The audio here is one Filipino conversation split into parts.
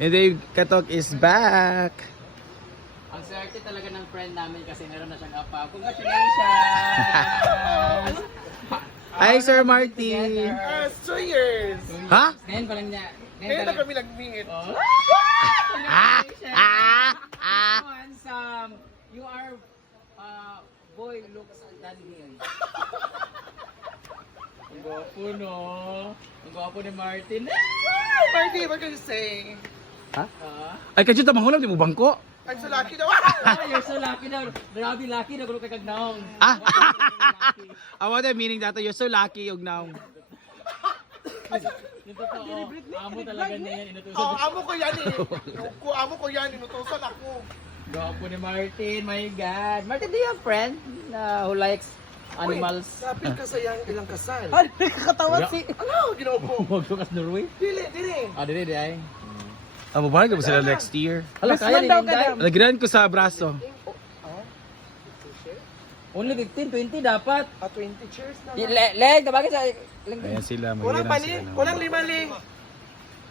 And then Katok is back. Ang swerte talaga ng friend namin kasi meron na siyang apa. Congratulations! Hi, Sir Marty. 2 years. Ha? Ngayon pa lang niya. Ngayon na kami nag-meet. Oh. Ah! Ah! Ah! Handsome. You are boy looks dandy. Ang gwapo no. Ang gwapo ni Martin. Marty, what can you say? Ha? Ay, kasi tamang hulam, di mo bangko. I'm so lucky daw. You're so lucky daw. Grabe lucky na gulo kay kagnaong. Ah! Awa na, meaning dato, you're so lucky, yung now. Yung totoo, amo talaga niya yan. Oh, amo ko yan eh. Amo ko yan, inutusan ako. Gwapo ni Martin, my God. Martin, do you have friend who likes animals? Lapit ka sa ilang kasal. Ay, nakakatawa si... Ano, ginaupo? Huwag ko kas Norway. Dili, dili. Ah, dili, ay. Amo ba, mo sila next year? Hala, kaya ni Inday. Lagyan ko sa braso. Only 15, 20 dapat. 20 cheers na. Leg, tabagay sa... Ayan sila, Walang maghiram panin, sila. walang limaling.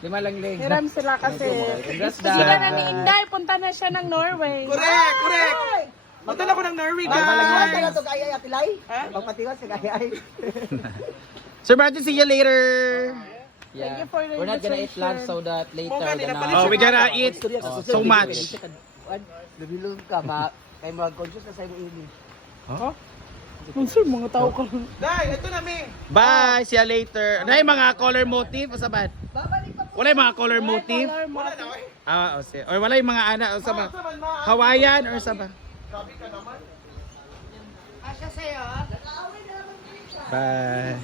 Lima lang leg. Hiram sila kasi. Congrats, Sila Dad. na ni Inday, punta na siya ng Norway. Correct, correct. Magdala ko ng Norway, guys. Sir Martin, see you later. Yeah. Thank you for the We're not gonna eat lunch invitation. so that later Mukha nila gonna... pala Oh, we gonna eat so much. Nabilog ka ba? Kay mga conscious ka sa imong English. Sir, mga tao ka lang. Day, ito na mi. Bye, see you later. Ano yung mga color motif? O sabat? Wala yung mga color motif? Wala na, eh. Ah, o sige. Or wala yung mga ana, o sabat? Saban, ma. Hawaiian or sabat? Grabe ka naman. Bye.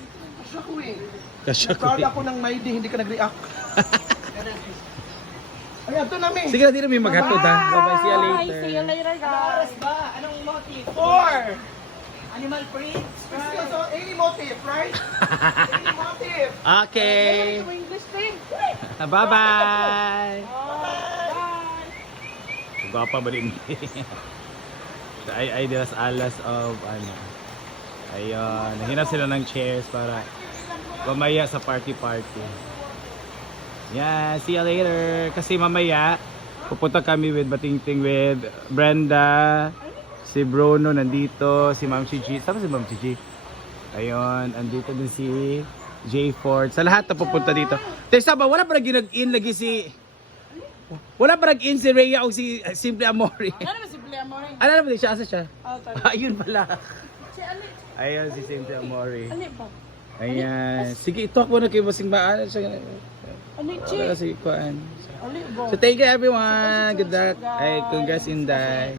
Asya ko eh. Kasya ko. Proud ako ng Maidi, hindi ka nag-react. Ay, ito na mi. Sige na, di na may maghatod ha. Bye-bye, see you Bye, later. see you later, guys. ba? Anong motif? 4. Animal prints? So, any motive, right? Any motive. Okay. Ito English thing. Bye-bye. Gwapa ba rin? Ay, das alas of ano. Ayun, nahinap sila ng chairs para mamaya sa party-party. Yeah, see you later. Kasi mamaya, pupunta kami with Batingting with Brenda, si Bruno nandito, si Ma'am Chichi. Saan si Ma'am Chichi? Ayun, andito din si J Ford. Sa lahat na pupunta dito. Tessa ba, wala pa ginag-in lagi si... Wala pa nag-in si Rhea o si Simple Amore. Ano ba si Blia Moring? Ano naman din siya? Asa siya? Oh, Ayun pala. Si Ali. Ayun si Simple Amore. Ali ba? Ayan. Sige, talk mo na kayo masing maano siya. Ali, Chi. Kasi kuan. Ali ba? So thank you everyone. Good luck. Ay, congrats Inday.